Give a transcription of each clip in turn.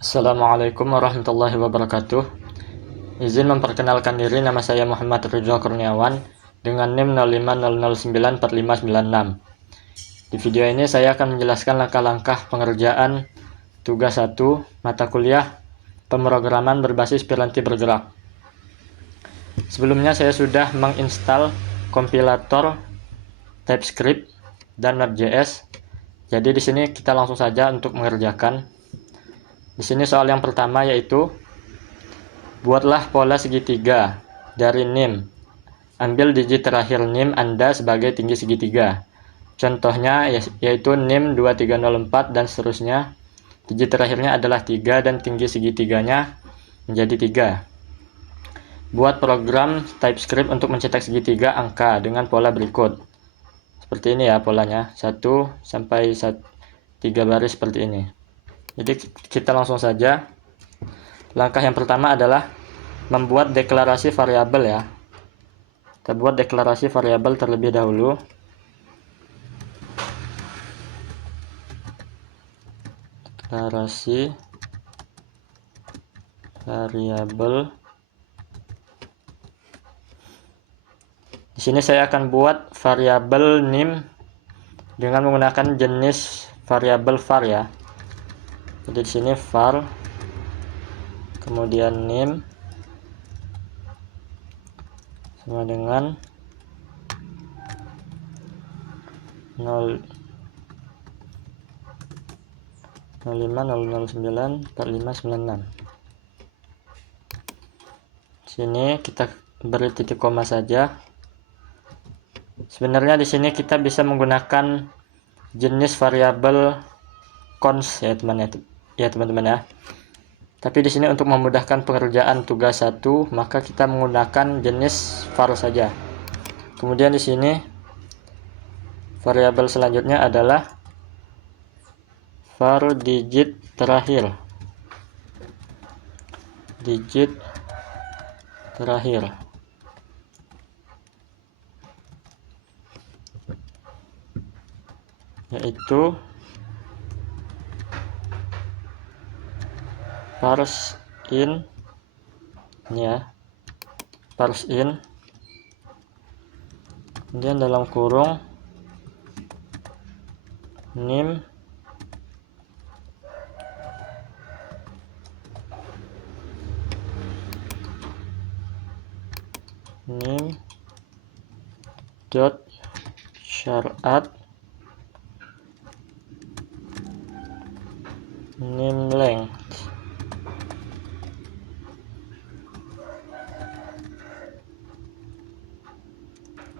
Assalamualaikum warahmatullahi wabarakatuh. Izin memperkenalkan diri, nama saya Muhammad Ridho Kurniawan dengan NIM 0500945996. Di video ini saya akan menjelaskan langkah-langkah pengerjaan tugas 1 mata kuliah pemrograman berbasis piranti bergerak. Sebelumnya saya sudah menginstal kompilator TypeScript dan Node.js. Jadi di sini kita langsung saja untuk mengerjakan. Di sini soal yang pertama yaitu buatlah pola segitiga dari NIM. Ambil digit terakhir NIM Anda sebagai tinggi segitiga. Contohnya yaitu NIM 2304 dan seterusnya. Digit terakhirnya adalah 3 dan tinggi segitiganya menjadi 3. Buat program TypeScript untuk mencetak segitiga angka dengan pola berikut. Seperti ini ya polanya, 1 sampai 3 baris seperti ini. Jadi kita langsung saja. Langkah yang pertama adalah membuat deklarasi variabel ya. Kita buat deklarasi variabel terlebih dahulu. Deklarasi variabel. Di sini saya akan buat variabel NIM dengan menggunakan jenis variabel var ya. Jadi di sini var, kemudian NIM sama dengan 050094596. Sini kita beri titik koma saja. Sebenarnya di sini kita bisa menggunakan jenis variabel cons ya teman-teman ya. Tapi di sini untuk memudahkan pengerjaan tugas 1, maka kita menggunakan jenis var saja. Kemudian di sini variabel selanjutnya adalah var digit terakhir. Digit terakhir. Yaitu parse in ini ya, parse in, kemudian dalam kurung NIM dot syarat NIM length.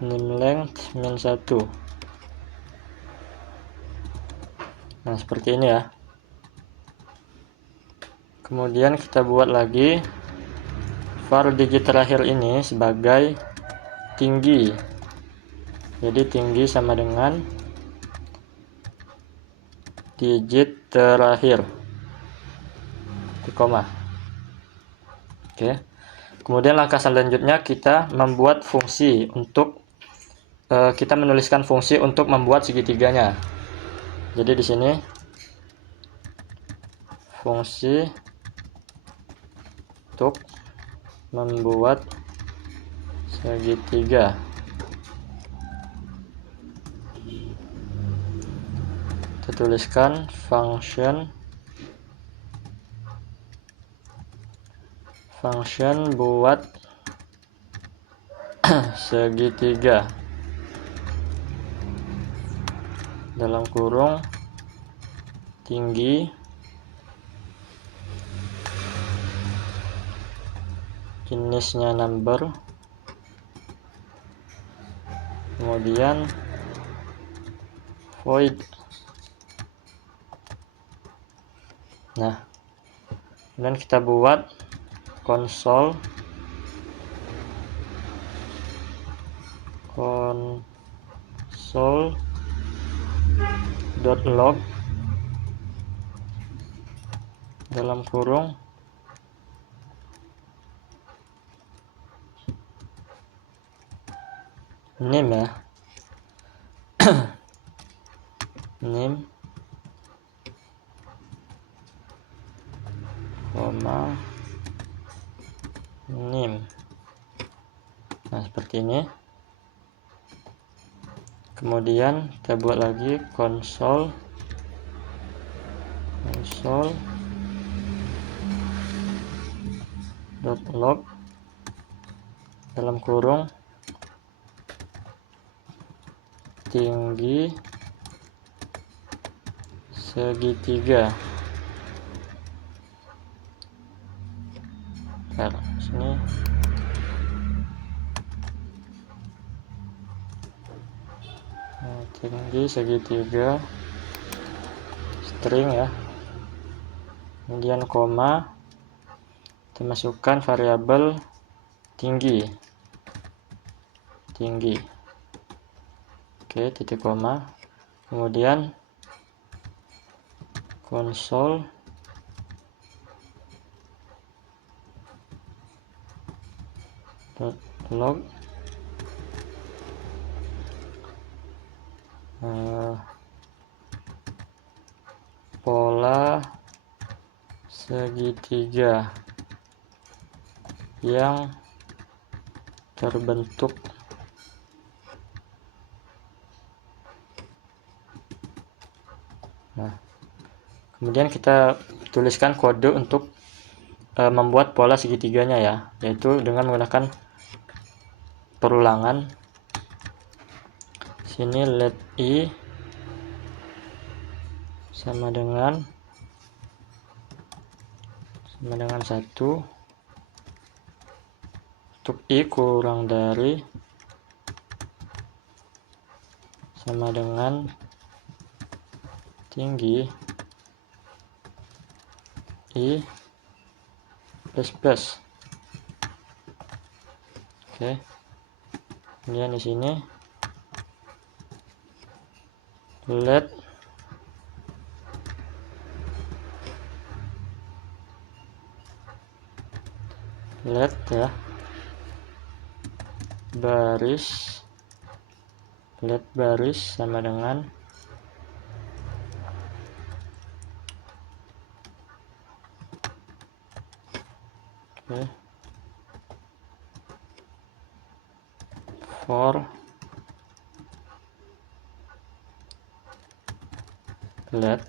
NIM length min 1. Nah seperti ini ya. Kemudian kita buat lagi var digit terakhir ini sebagai tinggi. Jadi tinggi sama dengan digit terakhir di koma. Oke. Kemudian langkah selanjutnya kita membuat fungsi untuk kita menuliskan fungsi untuk membuat segitiganya. Jadi di sini fungsi untuk membuat segitiga. Kita tuliskan function buat segitiga dalam kurung tinggi jenisnya number, kemudian void. Nah, kemudian kita buat console .log dalam kurung NIM ya. NIM koma, nim. Nah, seperti ini. Kemudian kita buat lagi console .log dalam kurung tinggi segitiga. Bentar, sini. Nah, tinggi segitiga string ya. Kemudian koma, kita masukkan variabel tinggi. Oke, titik koma. Kemudian console .log pola segitiga yang terbentuk. Nah, kemudian kita tuliskan kode untuk membuat pola segitiganya ya, yaitu dengan menggunakan perulangan. Sini let i sama dengan 1, untuk i kurang dari sama dengan tinggi i plus. Oke. Kemudian di sini let ya baris sama dengan for let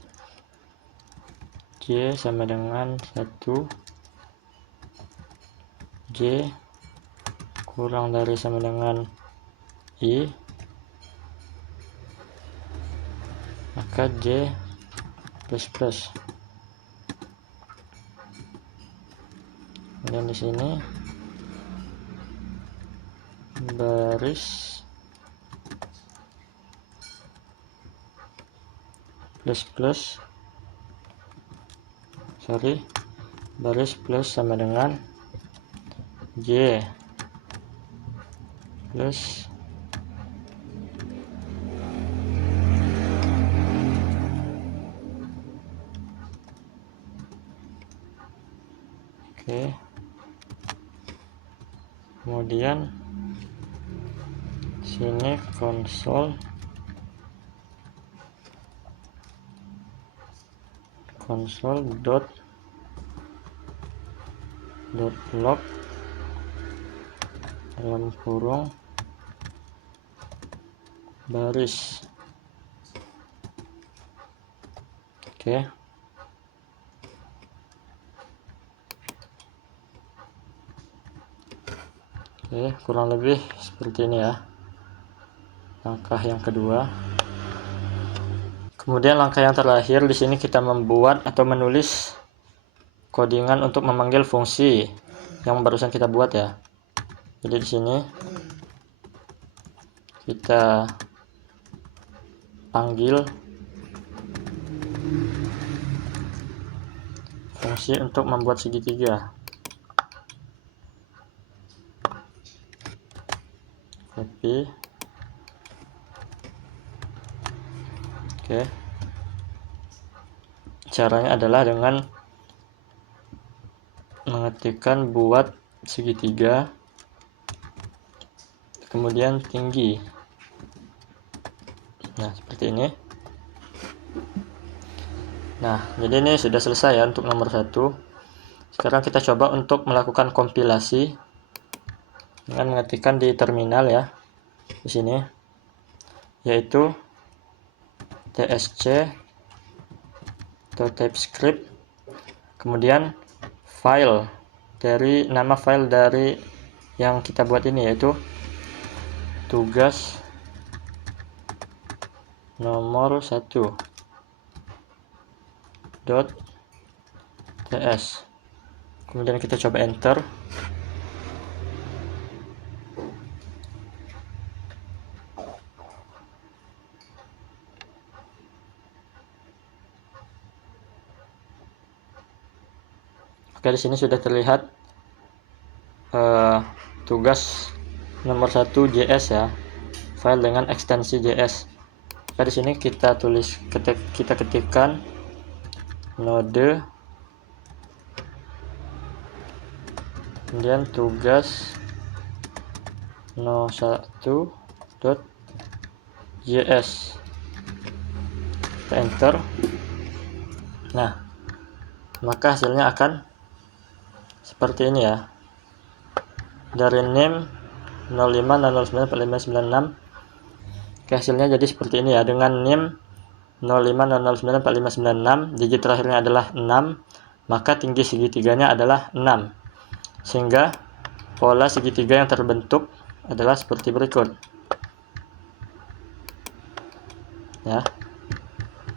j sama dengan 1, j kurang dari sama dengan i, maka j plus. Kemudian di sini baris baris plus sama dengan j plus oke. Kemudian sini console .log dalam kurung baris. Oke. Kurang lebih seperti ini ya langkah yang kedua. Kemudian langkah yang terakhir, di sini kita membuat atau menulis codingan untuk memanggil fungsi yang barusan kita buat ya. Jadi di sini kita panggil fungsi untuk membuat segitiga. Copy. Oke. Caranya adalah dengan mengetikkan buat segitiga, kemudian tinggi. Nah, seperti ini. Nah, jadi ini sudah selesai ya untuk nomor 1. Sekarang kita coba untuk melakukan kompilasi dengan mengetikkan di terminal ya, di sini, yaitu tsc atau TypeScript, kemudian file dari nama file dari yang kita buat ini, yaitu tugas nomor 1.ts. Kemudian kita coba enter. Oke, di sini sudah terlihat tugas nomor 1.js ya, file dengan ekstensi JS. Oke, di sini kita ketikkan node, kemudian tugas nomor 1.js, kita enter. Nah, maka hasilnya akan seperti ini ya. Dari name 0500094596, hasilnya jadi seperti ini ya. Dengan name 0500094596, digit terakhirnya adalah 6, maka tinggi segitiganya adalah 6, sehingga pola segitiga yang terbentuk adalah seperti berikut ya,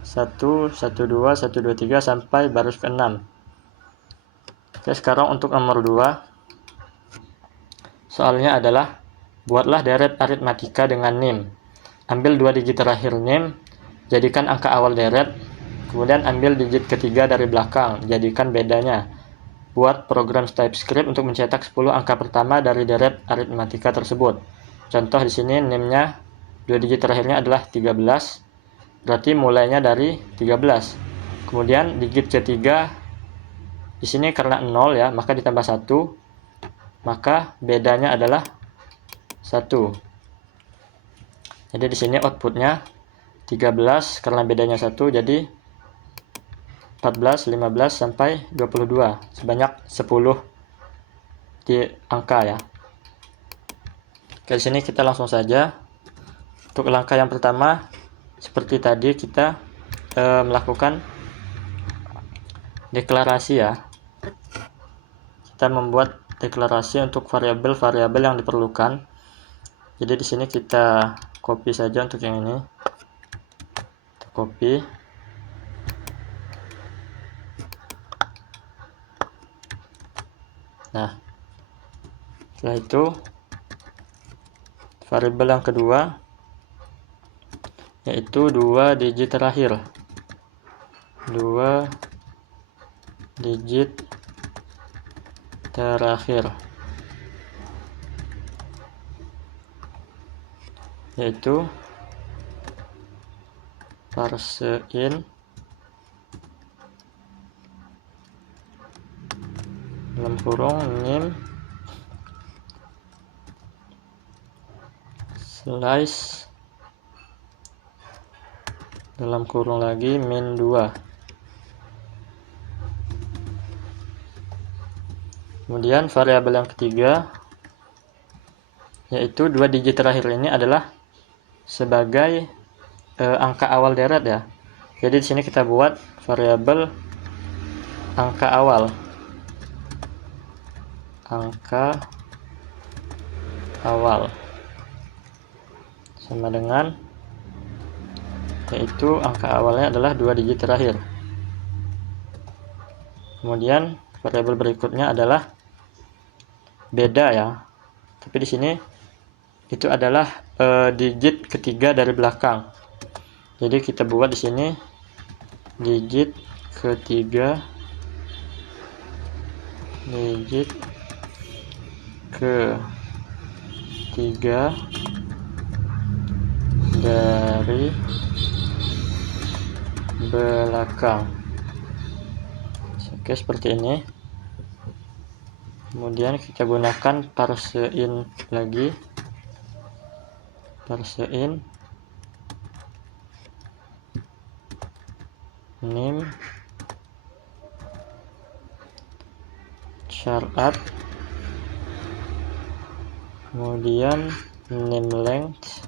1, 1, 2, 1, 2, 3 sampai baris ke 6. Oke, sekarang untuk nomor 2, soalnya adalah buatlah deret aritmatika dengan name. Ambil 2 digit terakhir name, jadikan angka awal deret, kemudian ambil digit ketiga dari belakang, jadikan bedanya. Buat program TypeScript untuk mencetak 10 angka pertama dari deret aritmatika tersebut. Contoh di sini name-nya 2 digit terakhirnya adalah 13, berarti mulainya dari 13. Kemudian digit ketiga di sini karena 0 ya, maka ditambah 1, maka bedanya adalah 1. Jadi di sini outputnya 13 karena bedanya 1, jadi 14, 15 sampai 22, sebanyak 10 di angka ya. Oke, di sini kita langsung saja. Untuk langkah yang pertama, seperti tadi kita melakukan deklarasi ya. Kita membuat deklarasi untuk variabel-variabel yang diperlukan. Jadi di sini kita copy saja untuk yang ini. Kita copy. Nah, setelah itu variabel yang kedua, yaitu 2 digit terakhir. 2 digit terakhir, yaitu parseIn dalam kurung name slice dalam kurung lagi min 2. Kemudian variabel yang ketiga, yaitu 2 digit terakhir ini adalah sebagai angka awal deret ya. Jadi di sini kita buat variabel angka awal. Angka awal sama dengan, yaitu angka awalnya adalah 2 digit terakhir. Kemudian variabel berikutnya adalah beda ya. Tapi di sini itu adalah digit ketiga dari belakang. Jadi kita buat di sini digit ketiga, digit ketiga dari belakang. Oke, seperti ini. Kemudian kita gunakan parseIn lagi, parseIn name chart, kemudian name length,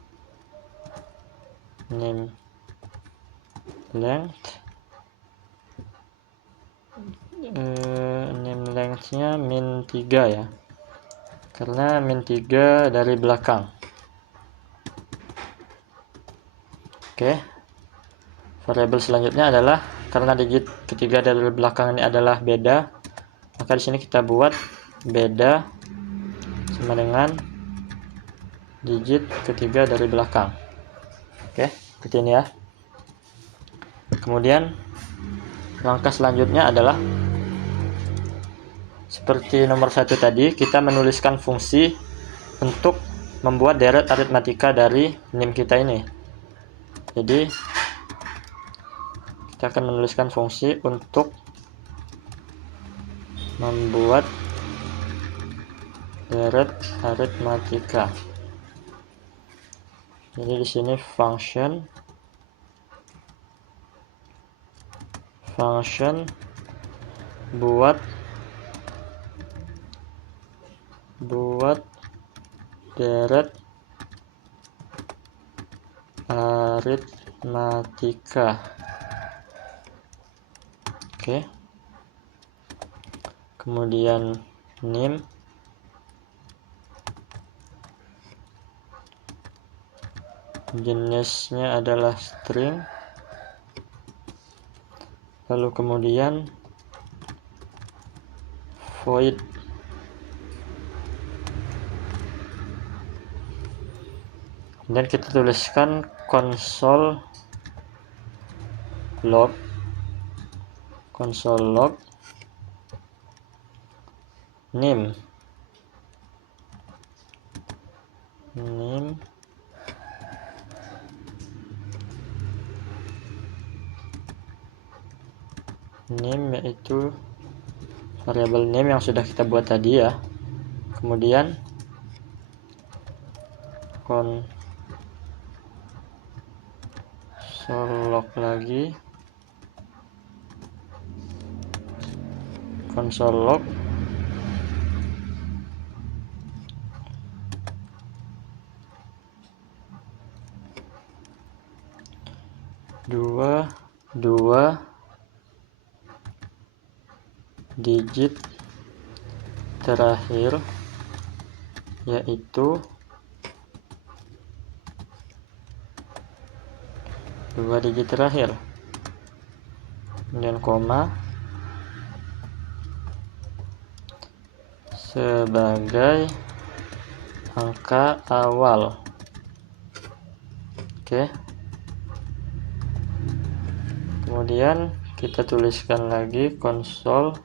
name length-nya min 3 ya, karena min 3 dari belakang. Oke, variabel selanjutnya adalah karena digit ketiga dari belakang ini adalah beda, maka di sini kita buat beda sama dengan digit ketiga dari belakang. Oke, seperti ini ya. Kemudian langkah selanjutnya adalah seperti nomor 1 tadi, kita menuliskan fungsi untuk membuat deret aritmatika dari NIM kita ini. Jadi kita akan menuliskan fungsi untuk membuat deret aritmatika. Jadi di sini function buat deret aritmatika. Oke. Kemudian NIM, jenisnya adalah string, lalu kemudian void dan kita tuliskan console log NIM yaitu variabel name yang sudah kita buat tadi ya. Kemudian console log lagi, console log dua digit terakhir, yaitu 2 digit terakhir, kemudian koma sebagai angka awal. Oke, kemudian kita tuliskan lagi console.log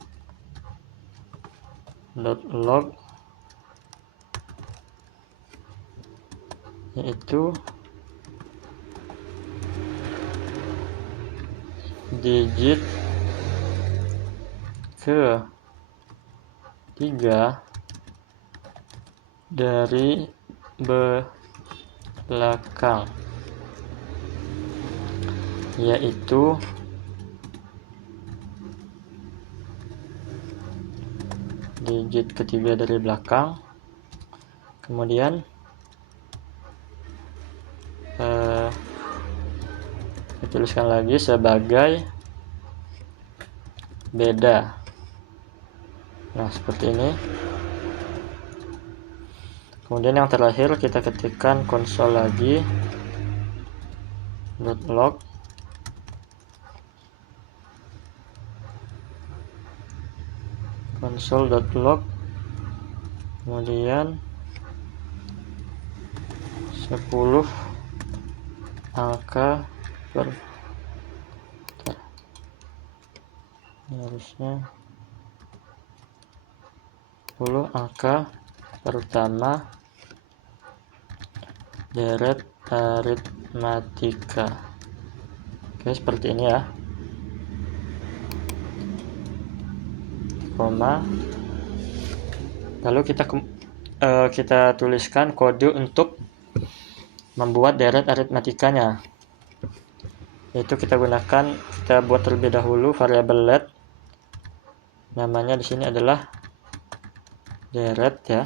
yaitu digit ke-3 dari belakang, yaitu digit ketiga dari belakang. Kemudian tuliskan lagi sebagai beda. Nah, seperti ini. Kemudian yang terakhir kita ketikkan console lagi .log console.log kemudian 10 angka harusnya 10 angka pertama deret aritmatika. Oke, seperti ini ya, koma, lalu kita tuliskan kode untuk membuat deret aritmatikanya, yaitu kita buat terlebih dahulu variabel let, namanya di sini adalah deret ya,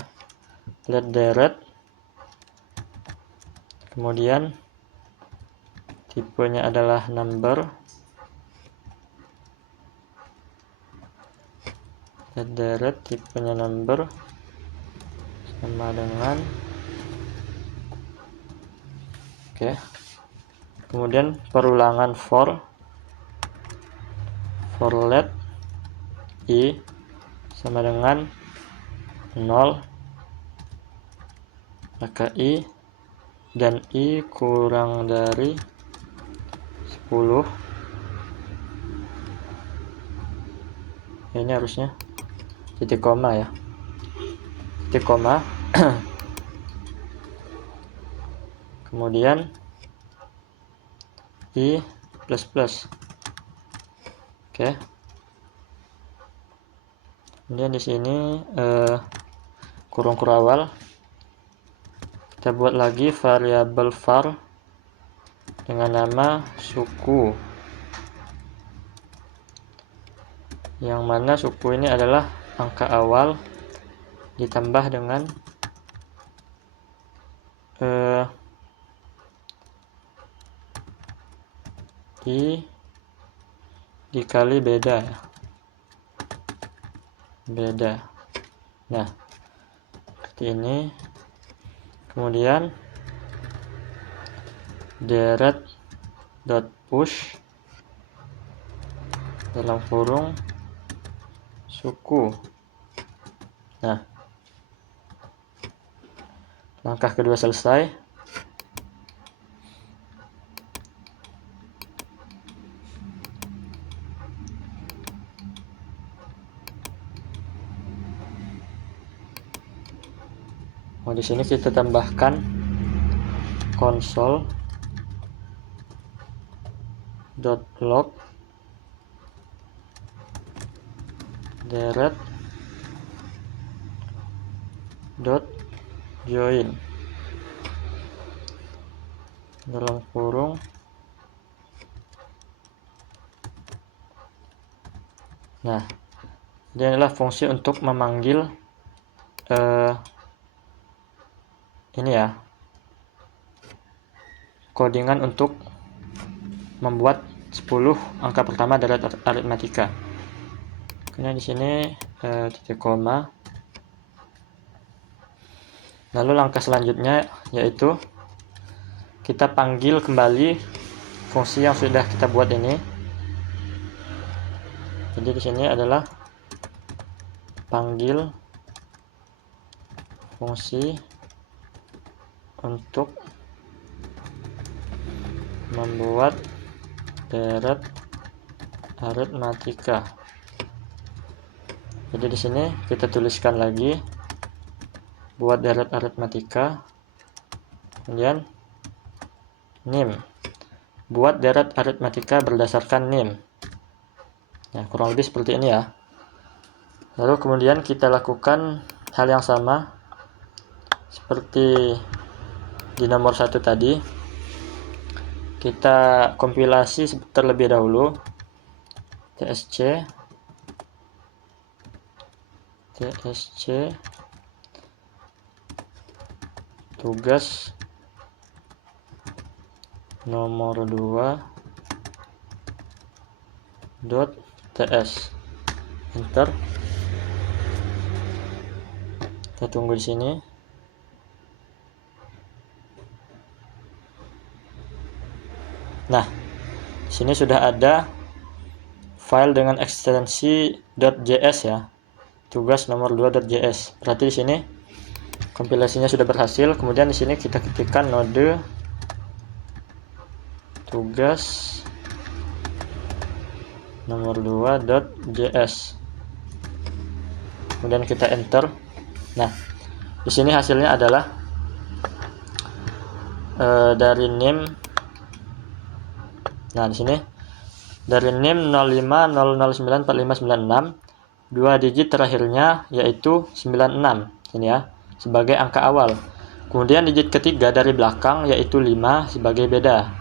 let deret. Kemudian tipenya adalah number, let deret tipenya number sama dengan oke. Kemudian perulangan for let i sama dengan 0, maka i dan i kurang dari 10. Ini harusnya titik koma ya, titik koma. Kemudian i plus plus. Oke. Kemudian di sini kurung kurawal, kita buat lagi variabel var dengan nama suku, yang mana suku ini adalah angka awal ditambah dengan i dikali beda ya, beda. Nah, seperti ini. Kemudian deret dot push dalam kurung suku. Nah, langkah kedua selesai. Di sini kita tambahkan console.log deret .join dalam kurung nah, ini adalah fungsi untuk memanggil ini ya, codingan untuk membuat 10 angka pertama dari aritmatika. Kemudian di sini titik koma. Lalu langkah selanjutnya yaitu kita panggil kembali fungsi yang sudah kita buat ini. Jadi di sini adalah panggil fungsi untuk membuat deret aritmatika. Jadi di sini kita tuliskan lagi buat deret aritmatika, kemudian nim, buat deret aritmatika berdasarkan nim. Nah, kurang lebih seperti ini ya. Lalu kemudian kita lakukan hal yang sama seperti di nomor 1 tadi. Kita kompilasi terlebih dahulu tsc tugas nomor 2.ts, enter. Kita tunggu di sini. Nah, sini sudah ada file dengan ekstensi .js ya, tugas nomor 2.js. Berarti di sini kompilasinya sudah berhasil. Kemudian di sini kita ketikkan node tugas nomor 2.js. Kemudian kita enter. Nah, di sini hasilnya adalah dari nim. Nah, di sini dari nim 0500945996, 2 digit terakhirnya yaitu 96 ini ya, sebagai angka awal. Kemudian digit ketiga dari belakang yaitu 5 sebagai beda.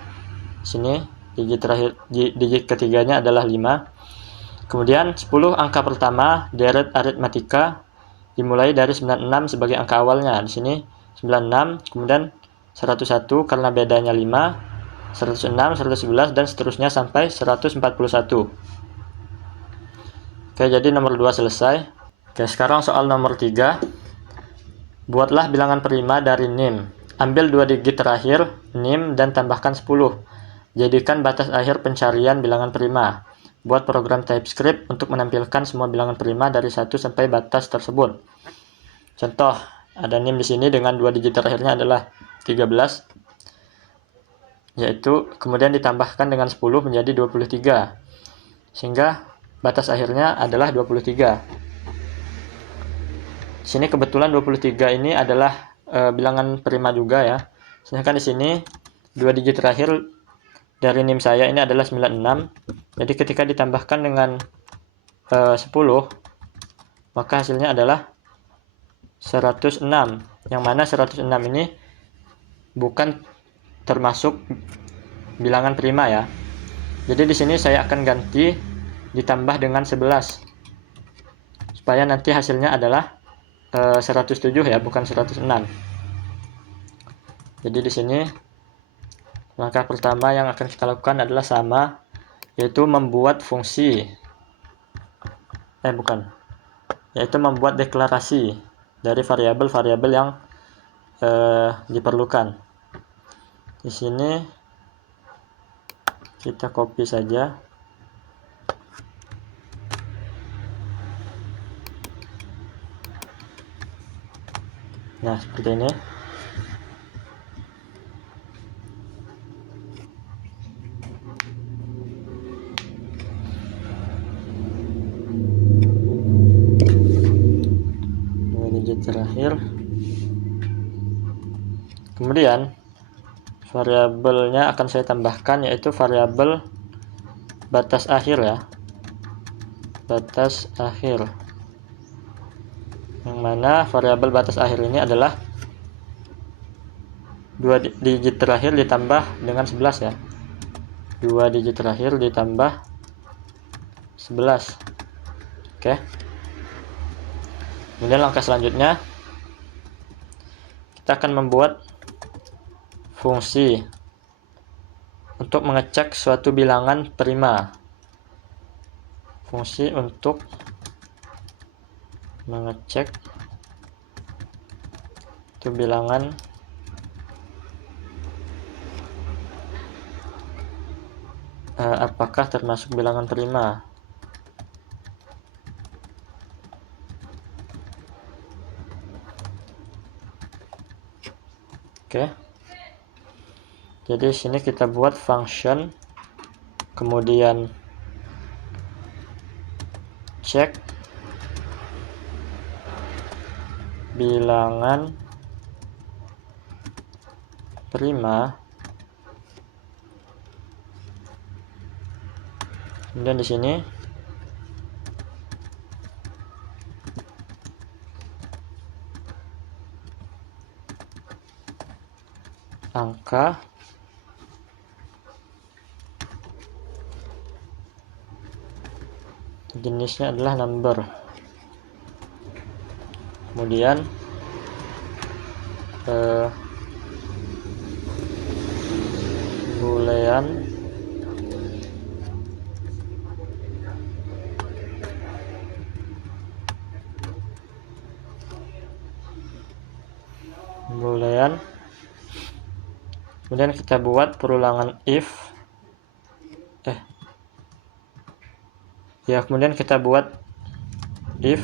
Sini digit ketiganya adalah 5. Kemudian 10 angka pertama deret aritmatika dimulai dari 96 sebagai angka awalnya. Di sini 96, kemudian 101 karena bedanya 5, 106, 111 dan seterusnya sampai 141. Oke, jadi nomor 2 selesai. Oke, sekarang soal nomor 3. Buatlah bilangan prima dari NIM. Ambil 2 digit terakhir NIM dan tambahkan 10. Jadikan batas akhir pencarian bilangan prima. Buat program TypeScript untuk menampilkan semua bilangan prima dari 1 sampai batas tersebut. Contoh, ada NIM di sini dengan 2 digit terakhirnya adalah 13. Yaitu kemudian ditambahkan dengan 10 menjadi 23. Sehingga batas akhirnya adalah 23. Di sini kebetulan 23 ini adalah bilangan prima juga ya. Sedangkan di sini 2 digit terakhir dari NIM saya ini adalah 96. Jadi ketika ditambahkan dengan 10, maka hasilnya adalah 106. Yang mana 106 ini bukan termasuk bilangan prima ya. Jadi di sini saya akan ganti ditambah dengan 11. Supaya nanti hasilnya adalah 107 ya, bukan 106. Jadi di sini langkah pertama yang akan kita lakukan adalah sama, yaitu membuat fungsi. Yaitu membuat deklarasi dari variabel-variabel yang diperlukan. Di sini kita copy saja. Nah, seperti ini. Dua digit terakhir. Kemudian variabelnya akan saya tambahkan, yaitu variabel batas akhir ya. Batas akhir. Yang mana variabel batas akhir ini adalah 2 digit terakhir ditambah dengan 11 ya. 2 digit terakhir ditambah 11. Oke. Kemudian langkah selanjutnya kita akan membuat fungsi untuk mengecek suatu bilangan prima. Fungsi untuk mengecek itu bilangan apakah termasuk bilangan prima. Oke. Jadi sini kita buat function, kemudian cek bilangan prima. Kemudian di sini angka, jenisnya adalah number. Kemudian boolean kemudian kita buat perulangan kemudian kita buat if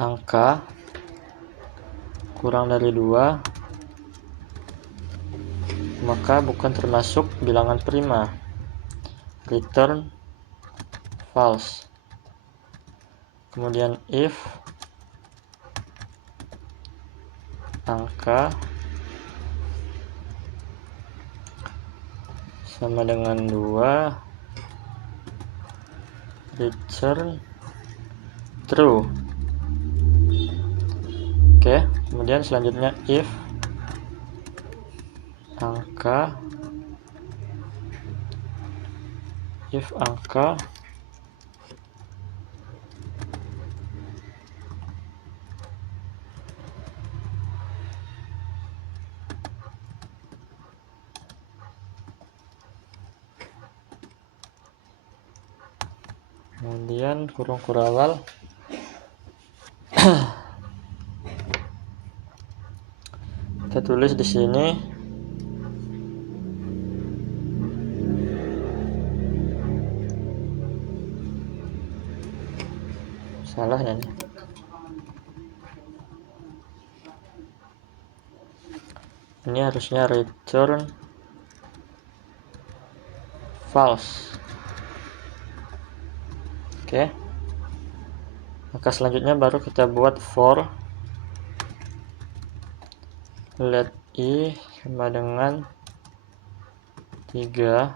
angka kurang dari 2 maka bukan termasuk bilangan prima, return false. Kemudian if angka sama dengan 2, return true. Oke, kemudian selanjutnya if angka if angka kemudian kurung kurawal kita tulis di sini salah ya nih. Ini harusnya return false. Oke. Maka selanjutnya baru kita buat for let i sama dengan 3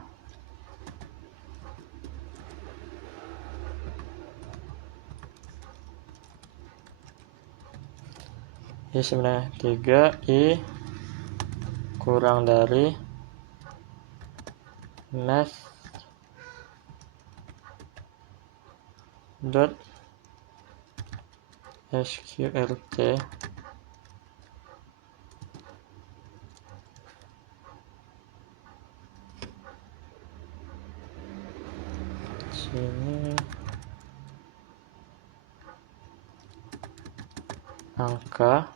i sama dengan 3 i kurang dari math dot sqrt sini angka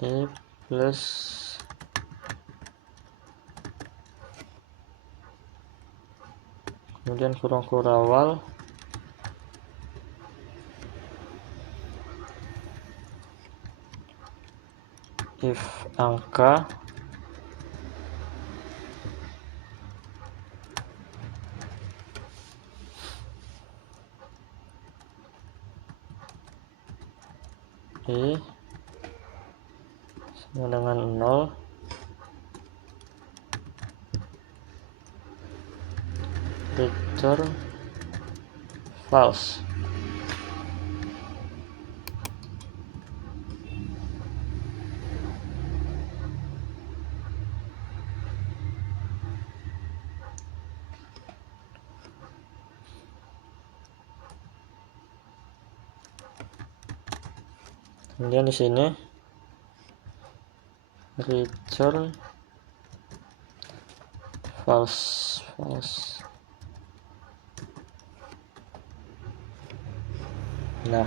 i plus kemudian kurung kurawal if angka i sama dengan 0 return false. Kemudian di sini return false. Nah,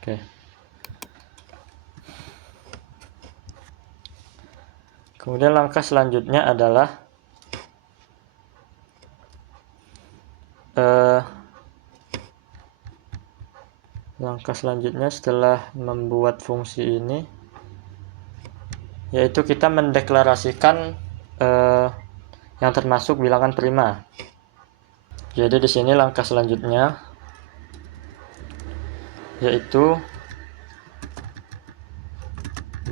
oke. Kemudian langkah selanjutnya adalah setelah membuat fungsi ini, yaitu kita mendeklarasikan yang termasuk bilangan prima. Jadi di sini langkah selanjutnya yaitu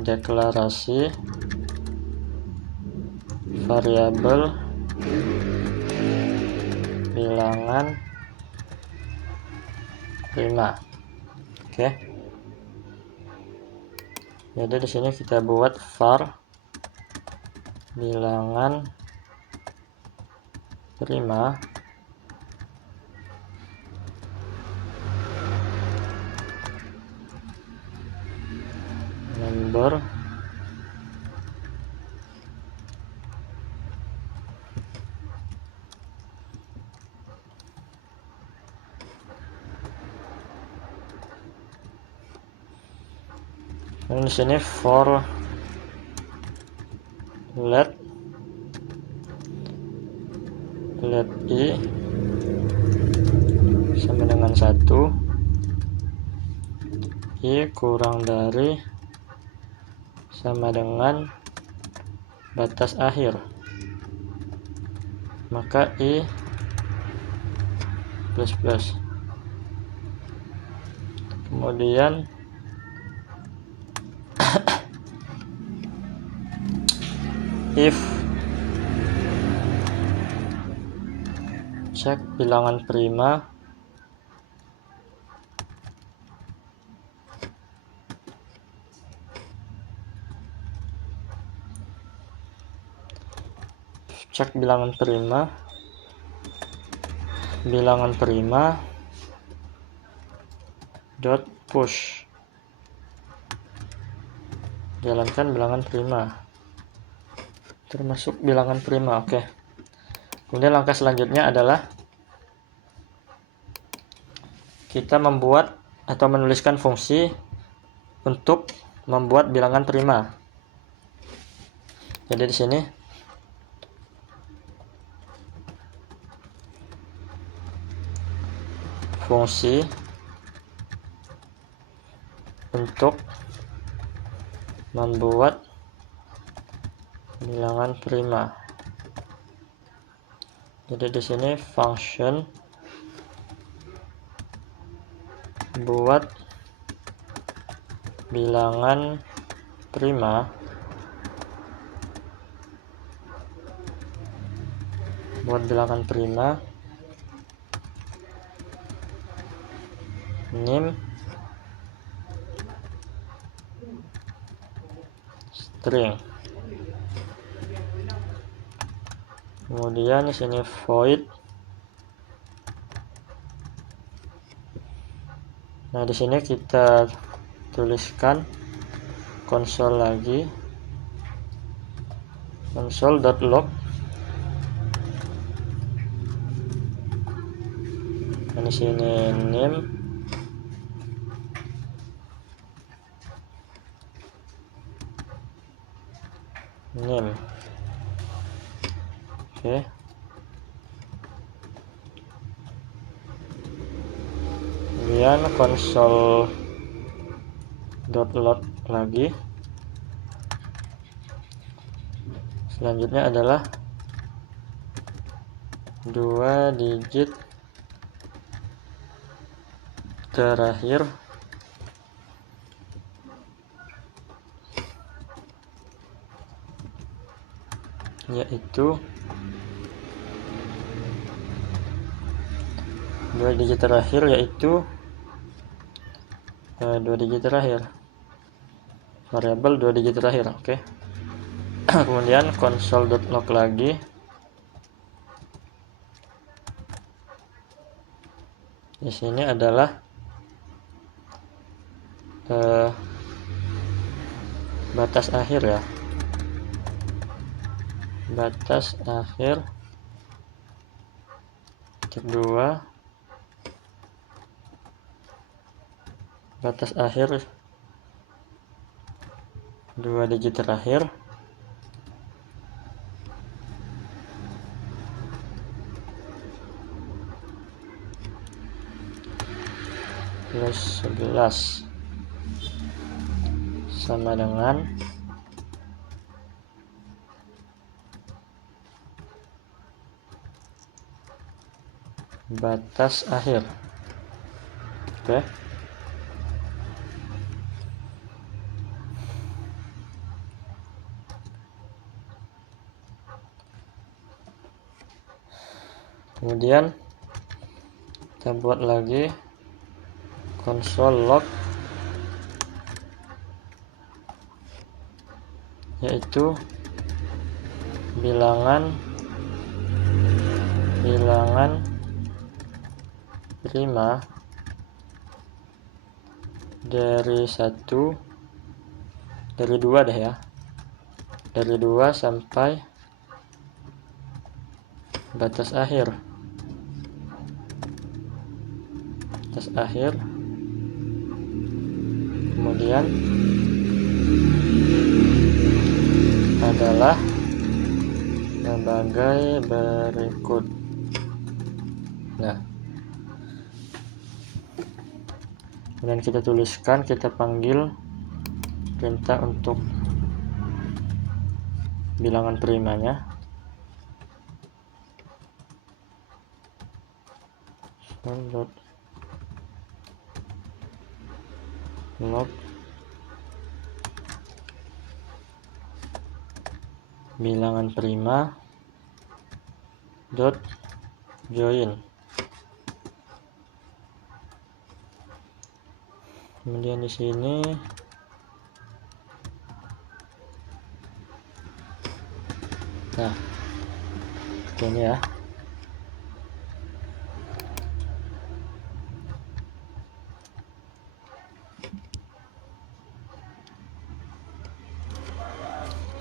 deklarasi variabel bilangan prima. Oke. Jadi di sini kita buat var bilangan prima number dan di sini for let i sama dengan 1 i kurang dari sama dengan batas akhir, maka i plus plus. Kemudian cek bilangan prima. Cek bilangan prima dot push, jalankan bilangan prima termasuk bilangan prima. Oke. Kemudian langkah selanjutnya adalah kita membuat atau menuliskan fungsi untuk membuat bilangan prima. Jadi di sini fungsi untuk membuat bilangan prima. Jadi di sini function buat bilangan prima nim string. Kemudian di sini void. Nah, di sini kita tuliskan konsol lagi, console.log. Dan di sini name Oke. Kemudian console.log lagi. Selanjutnya adalah 2 digit terakhir yaitu 2 digit terakhir variabel 2 digit terakhir. Oke. Kemudian console.log lagi. Di sini adalah batas akhir ya. Batas akhir titik 2, batas akhir 2 digit terakhir plus 11 sama dengan batas akhir. Oke. Kemudian kita buat lagi console.log yaitu bilangan prima dari 2 deh ya, dari 2 sampai batas akhir. Kemudian adalah sebagai berikut. Nah, kemudian kita tuliskan, kita panggil perintah untuk bilangan primanya. Log bilangan prima dot join. Kemudian di sini nah ini ya.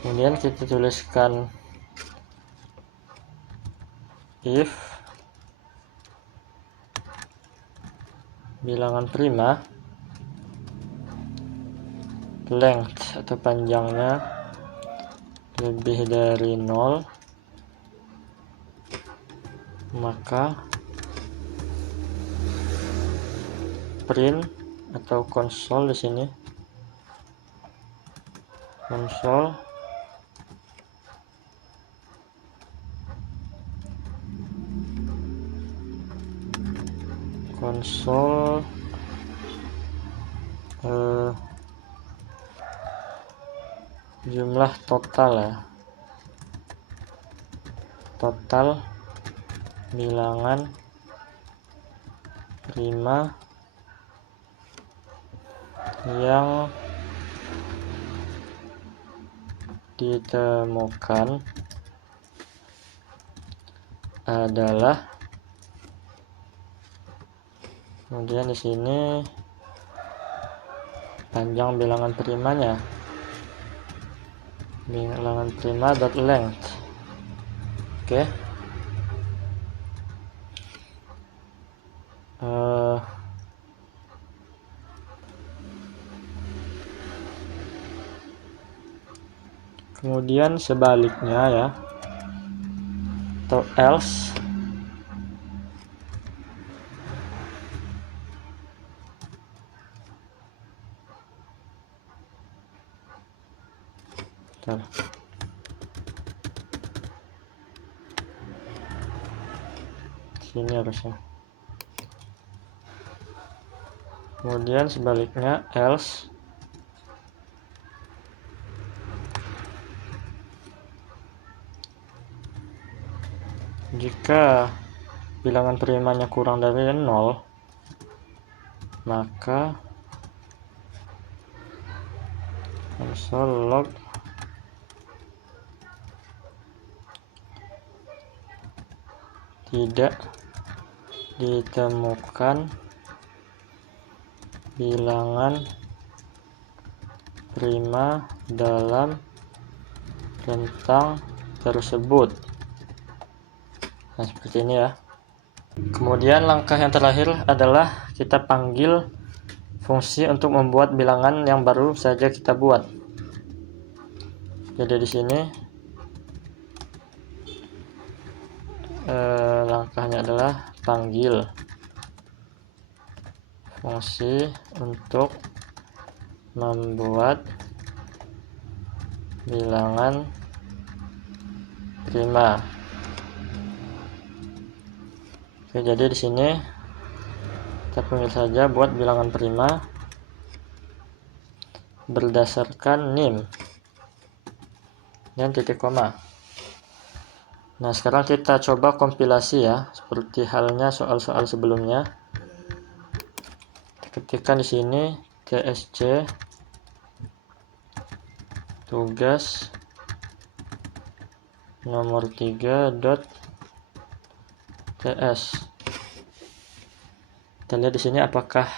Kemudian kita tuliskan if bilangan prima length atau panjangnya lebih dari 0, maka print atau konsol di sini konsol jumlah total ya, total bilangan prima yang ditemukan adalah, kemudian di sini panjang bilangan primanya, bilangan prima dot length. Oke. Kemudian sebaliknya ya, atau else sini harusnya. Kemudian sebaliknya else jika bilangan primanya kurang dari 0, maka console log tidak ditemukan bilangan prima dalam rentang tersebut. Nah, seperti ini ya. Kemudian langkah yang terakhir adalah kita panggil fungsi untuk membuat bilangan yang baru saja kita buat. Jadi di sini langkahnya adalah panggil fungsi untuk membuat bilangan prima. Oke, jadi di sini kita panggil saja buat bilangan prima berdasarkan nim dan titik koma. Nah, sekarang kita coba kompilasi ya, seperti halnya soal-soal sebelumnya. Ketikkan di sini tsc tugas nomor 3.ts. Kita lihat di sini apakah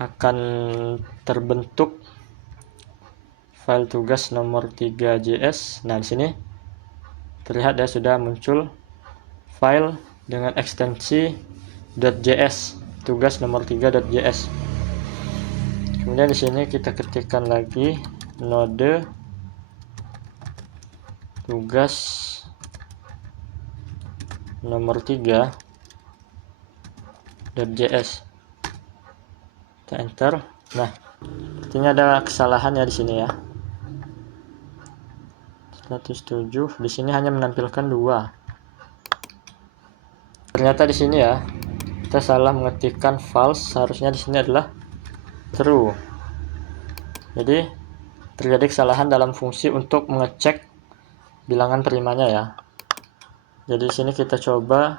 akan terbentuk file tugas nomor 3.js. Nah, di sini terlihat ya sudah muncul file dengan ekstensi .js, tugas nomor 3.js. Kemudian di sini kita ketikkan lagi node tugas nomor 3.js. Kita enter. Nah, artinya ada kesalahan ya di sini ya. 107 di sini hanya menampilkan 2. Ternyata di sini ya kita salah mengetikkan false, harusnya di sini adalah true. Jadi terjadi kesalahan dalam fungsi untuk mengecek bilangan primanya ya. Jadi di sini kita coba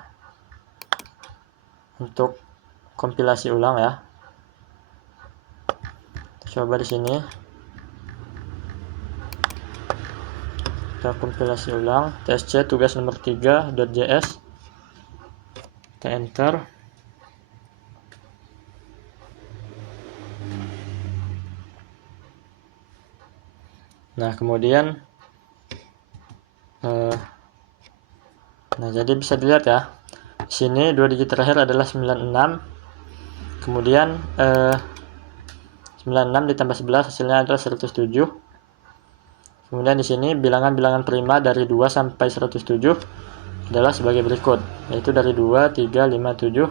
untuk kompilasi ulang ya. Coba di sini kita kompilasi ulang tsc tugas nomor 3.js, kita enter. Nah kemudian nah jadi bisa dilihat ya, di sini 2 digit terakhir adalah 96, kemudian 96 ditambah 11 hasilnya adalah 107. Kemudian di sini bilangan-bilangan prima dari 2 sampai 107 adalah sebagai berikut, yaitu dari 2, 3, 5, 7,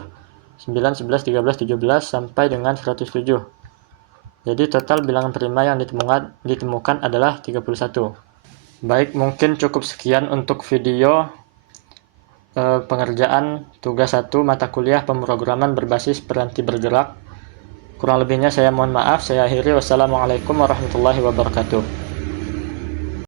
9, 11, 13, 17 sampai dengan 107. Jadi total bilangan prima yang ditemukan adalah 31. Baik, mungkin cukup sekian untuk video pengerjaan tugas 1 mata kuliah pemrograman berbasis peranti bergerak. Kurang lebihnya saya mohon maaf. Saya akhiri. Wassalamualaikum warahmatullahi wabarakatuh.